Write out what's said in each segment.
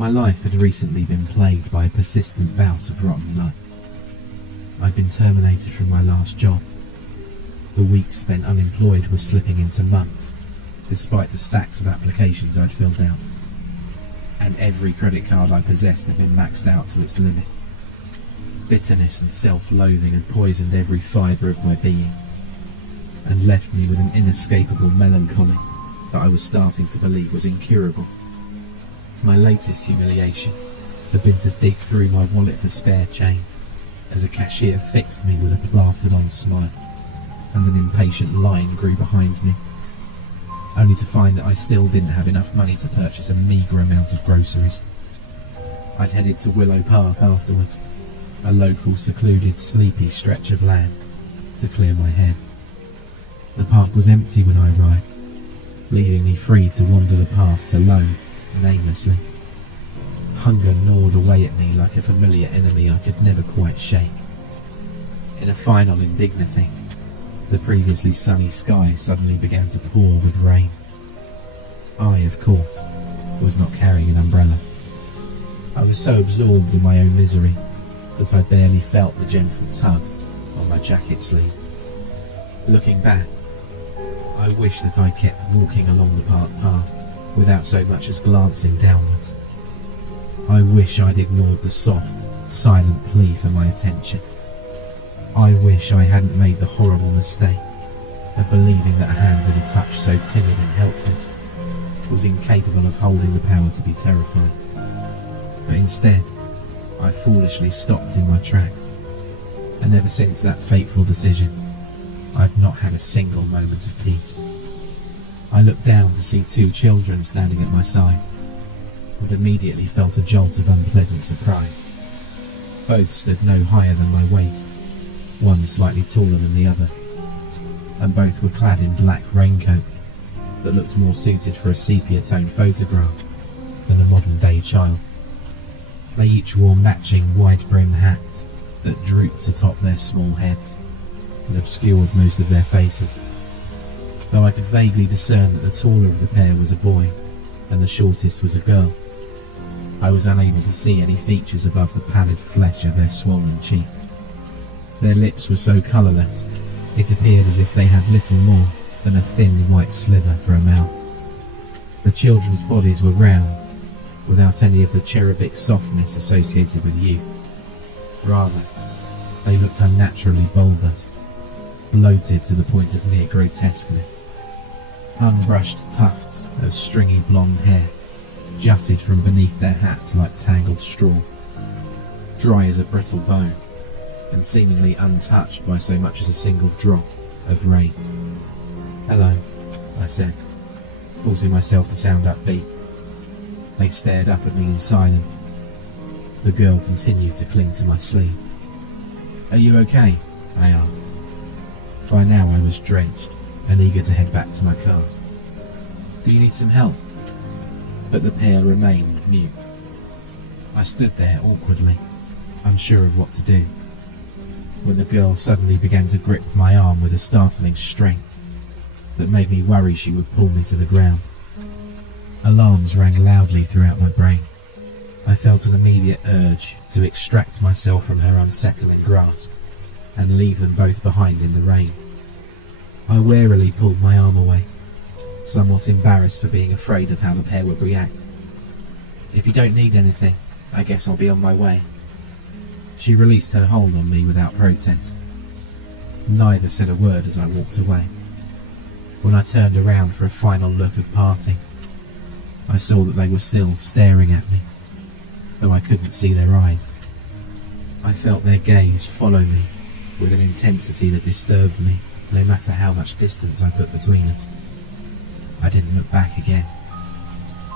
My life had recently been plagued by a persistent bout of rotten luck. I'd been terminated from my last job. The weeks spent unemployed was slipping into months, despite the stacks of applications I'd filled out. And every credit card I possessed had been maxed out to its limit. Bitterness and self-loathing had poisoned every fibre of my being, and left me with an inescapable melancholy that I was starting to believe was incurable. My latest humiliation had been to dig through my wallet for spare change, as a cashier fixed me with a plastered-on smile, and an impatient line grew behind me, only to find that I still didn't have enough money to purchase a meagre amount of groceries. I'd headed to Willow Park afterwards, a local secluded sleepy stretch of land, to clear my head. The park was empty when I arrived, leaving me free to wander the paths alone and aimlessly. Hunger gnawed away at me like a familiar enemy I could never quite shake. In a final indignity, the previously sunny sky suddenly began to pour with rain. I, of course, was not carrying an umbrella. I was so absorbed in my own misery that I barely felt the gentle tug on my jacket sleeve. Looking back, I wish that I kept walking along the park path without so much as glancing downwards. I wish I'd ignored the soft, silent plea for my attention. I wish I hadn't made the horrible mistake of believing that a hand with a touch so timid and helpless was incapable of holding the power to be terrified. But instead, I foolishly stopped in my tracks, and ever since that fateful decision, I've not had a single moment of peace. I looked down to see two children standing at my side, and immediately felt a jolt of unpleasant surprise. Both stood no higher than my waist, one slightly taller than the other, and both were clad in black raincoats that looked more suited for a sepia-toned photograph than a modern-day child. They each wore matching wide-brimmed hats that drooped atop their small heads and obscured most of their faces, though I could vaguely discern that the taller of the pair was a boy and the shortest was a girl. I was unable to see any features above the pallid flesh of their swollen cheeks. Their lips were so colourless, it appeared as if they had little more than a thin white sliver for a mouth. The children's bodies were round, without any of the cherubic softness associated with youth. Rather, they looked unnaturally bulbous, bloated to the point of near grotesqueness. Unbrushed tufts of stringy blonde hair jutted from beneath their hats like tangled straw, dry as a brittle bone, and seemingly untouched by so much as a single drop of rain. "Hello," I said, forcing myself to sound upbeat. They stared up at me in silence. The girl continued to cling to my sleeve. "Are you okay?" I asked. By now I was drenched and eager to head back to my car. "Do you need some help?" But the pair remained mute. I stood there awkwardly, unsure of what to do, when the girl suddenly began to grip my arm with a startling strength that made me worry she would pull me to the ground. Alarms rang loudly throughout my brain. I felt an immediate urge to extract myself from her unsettling grasp and leave them both behind in the rain. I warily pulled my arm away, somewhat embarrassed for being afraid of how the pair would react. "If you don't need anything, I guess I'll be on my way." She released her hold on me without protest. Neither said a word as I walked away. When I turned around for a final look of parting, I saw that they were still staring at me, though I couldn't see their eyes. I felt their gaze follow me with an intensity that disturbed me, no matter how much distance I put between us. I didn't look back again.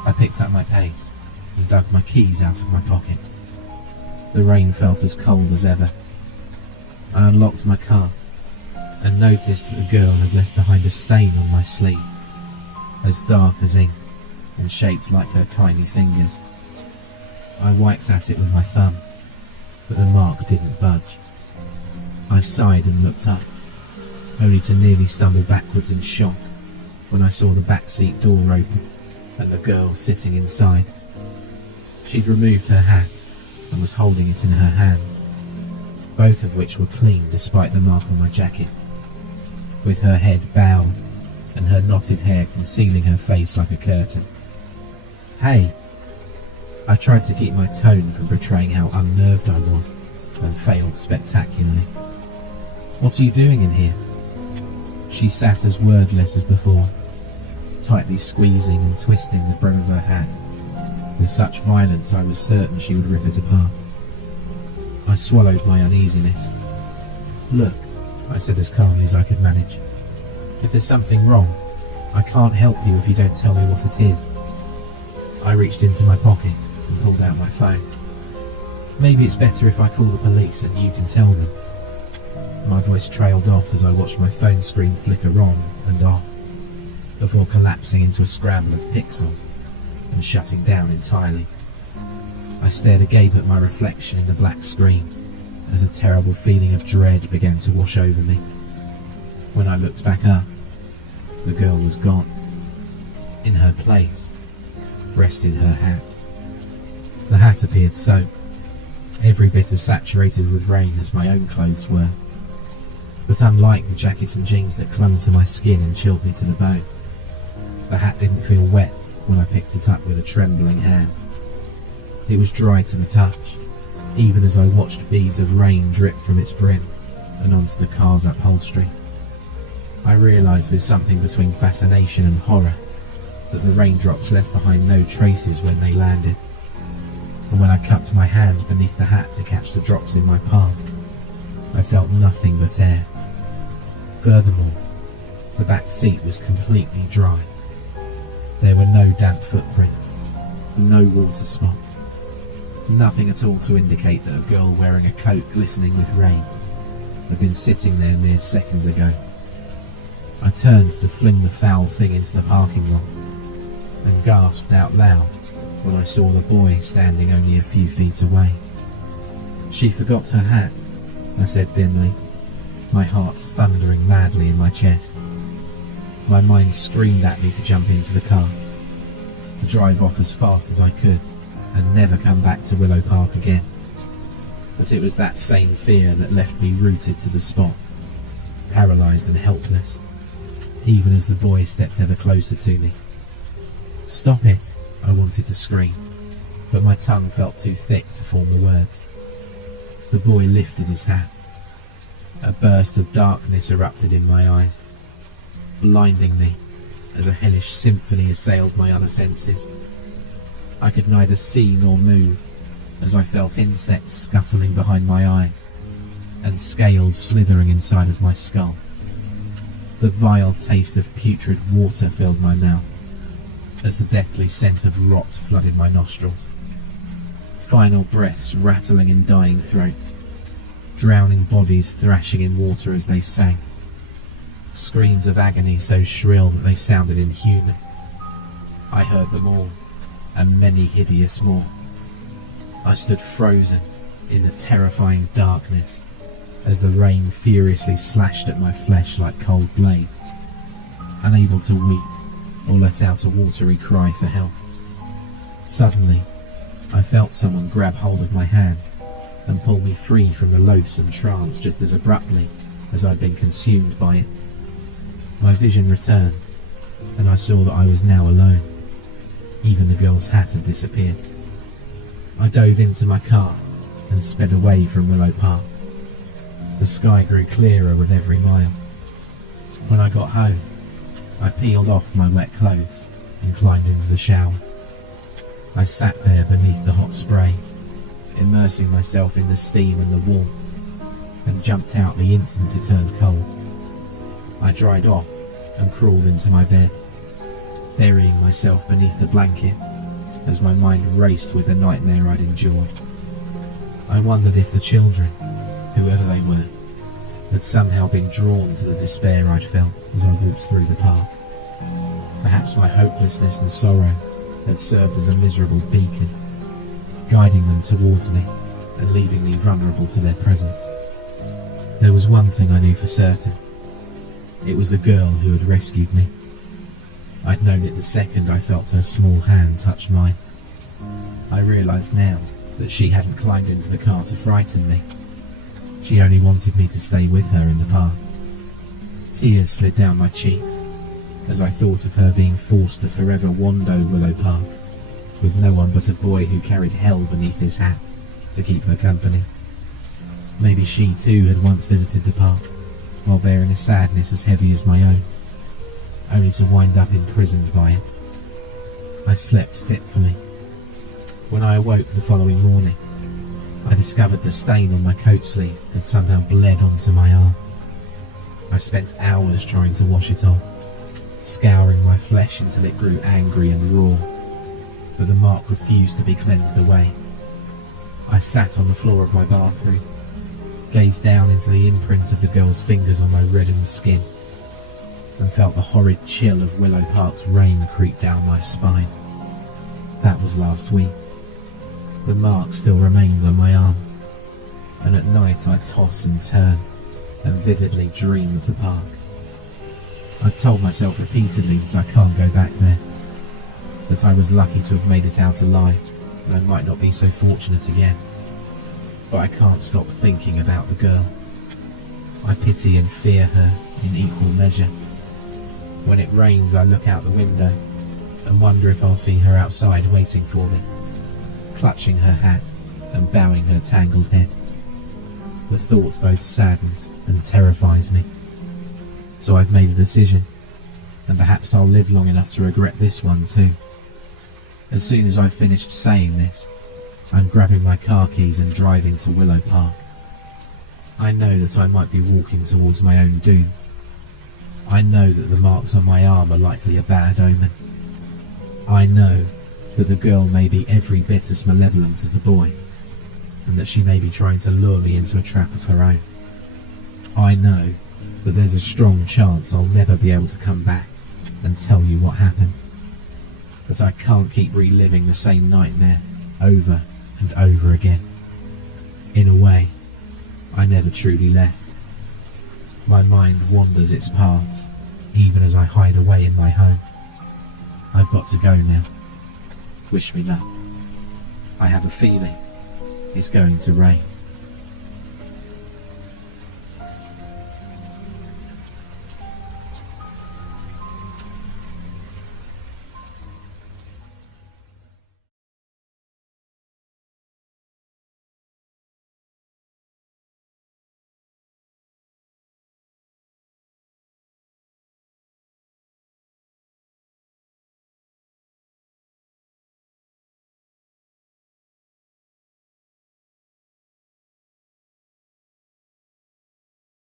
I picked up my pace and dug my keys out of my pocket. The rain felt as cold as ever. I unlocked my car and noticed that the girl had left behind a stain on my sleeve, as dark as ink and shaped like her tiny fingers. I wiped at it with my thumb, but the mark didn't budge. I sighed and looked up, only to nearly stumble backwards in shock when I saw the back seat door open and the girl sitting inside. She'd removed her hat and was holding it in her hands, both of which were clean despite the mark on my jacket, with her head bowed and her knotted hair concealing her face like a curtain. "Hey!" I tried to keep my tone from betraying how unnerved I was, and failed spectacularly. "What are you doing in here?" She sat as wordless as before, tightly squeezing and twisting the brim of her hat, with such violence I was certain she would rip it apart. I swallowed my uneasiness. "Look," I said as calmly as I could manage. "If there's something wrong, I can't help you if you don't tell me what it is." I reached into my pocket and pulled out my phone. "Maybe it's better if I call the police and you can tell them." My voice trailed off as I watched my phone screen flicker on and off, before collapsing into a scramble of pixels and shutting down entirely. I stared agape at my reflection in the black screen as a terrible feeling of dread began to wash over me. When I looked back up, the girl was gone. In her place rested her hat. The hat appeared soaked, every bit as saturated with rain as my own clothes were. But unlike the jacket and jeans that clung to my skin and chilled me to the bone, the hat didn't feel wet when I picked it up with a trembling hand. It was dry to the touch, even as I watched beads of rain drip from its brim and onto the car's upholstery. I realised with something between fascination and horror that the raindrops left behind no traces when they landed, and when I cupped my hand beneath the hat to catch the drops in my palm, I felt nothing but air. Furthermore, the back seat was completely dry. There were no damp footprints, no water spots, nothing at all to indicate that a girl wearing a coat glistening with rain had been sitting there mere seconds ago. I turned to fling the foul thing into the parking lot and gasped out loud when I saw the boy standing only a few feet away. "She forgot her hat," I said dimly, my heart thundering madly in my chest. My mind screamed at me to jump into the car, to drive off as fast as I could and never come back to Willow Park again. But it was that same fear that left me rooted to the spot, paralysed and helpless, even as the boy stepped ever closer to me. "Stop it," I wanted to scream, but my tongue felt too thick to form the words. The boy lifted his hat. A burst of darkness erupted in my eyes, blinding me as a hellish symphony assailed my other senses. I could neither see nor move as I felt insects scuttling behind my eyes and scales slithering inside of my skull. The vile taste of putrid water filled my mouth as the deathly scent of rot flooded my nostrils. Final breaths rattling in dying throats, drowning bodies thrashing in water as they sank, screams of agony so shrill that they sounded inhuman. I heard them all, and many hideous more. I stood frozen in the terrifying darkness as the rain furiously slashed at my flesh like cold blades, unable to weep or let out a watery cry for help. Suddenly, I felt someone grab hold of my hand and pull me free from the loathsome trance just as abruptly as I'd been consumed by it. My vision returned, and I saw that I was now alone. Even the girl's hat had disappeared. I dove into my car and sped away from Willow Park. The sky grew clearer with every mile. When I got home, I peeled off my wet clothes and climbed into the shower. I sat there beneath the hot spray, immersing myself in the steam and the warmth, and jumped out the instant it turned cold. I dried off and crawled into my bed, burying myself beneath the blankets as my mind raced with the nightmare I'd endured. I wondered if the children, whoever they were, had somehow been drawn to the despair I'd felt as I walked through the park. Perhaps my hopelessness and sorrow had served as a miserable beacon, guiding them towards me and leaving me vulnerable to their presence. There was one thing I knew for certain. It was the girl who had rescued me. I'd known it the second I felt her small hand touch mine. I realised now that she hadn't climbed into the car to frighten me. She only wanted me to stay with her in the park. Tears slid down my cheeks as I thought of her being forced to forever wander Willow Park with no one but a boy who carried hell beneath his hat to keep her company. Maybe she too had once visited the park while bearing a sadness as heavy as my own, only to wind up imprisoned by it. I slept fitfully. When I awoke the following morning, I discovered the stain on my coat sleeve had somehow bled onto my arm. I spent hours trying to wash it off, scouring my flesh until it grew angry and raw, but the mark refused to be cleansed away. I sat on the floor of my bathroom, gazed down into the imprint of the girl's fingers on my reddened skin, and felt the horrid chill of Willow Park's rain creep down my spine. That was last week. The mark still remains on my arm, and at night I toss and turn and vividly dream of the park. I've told myself repeatedly that I can't go back there, that I was lucky to have made it out alive and I might not be so fortunate again. But I can't stop thinking about the girl. I pity and fear her in equal measure. When it rains, I look out the window and wonder if I'll see her outside waiting for me, clutching her hat and bowing her tangled head. The thought both saddens and terrifies me. So I've made a decision, and perhaps I'll live long enough to regret this one too. As soon as I've finished saying this, I'm grabbing my car keys and driving to Willow Park. I know that I might be walking towards my own doom. I know that the marks on my arm are likely a bad omen. I know that the girl may be every bit as malevolent as the boy, and that she may be trying to lure me into a trap of her own. I know that there's a strong chance I'll never be able to come back and tell you what happened. But I can't keep reliving the same nightmare over and over again. In a way, I never truly left. My mind wanders its paths, even as I hide away in my home. I've got to go now. Wish me luck. I have a feeling it's going to rain.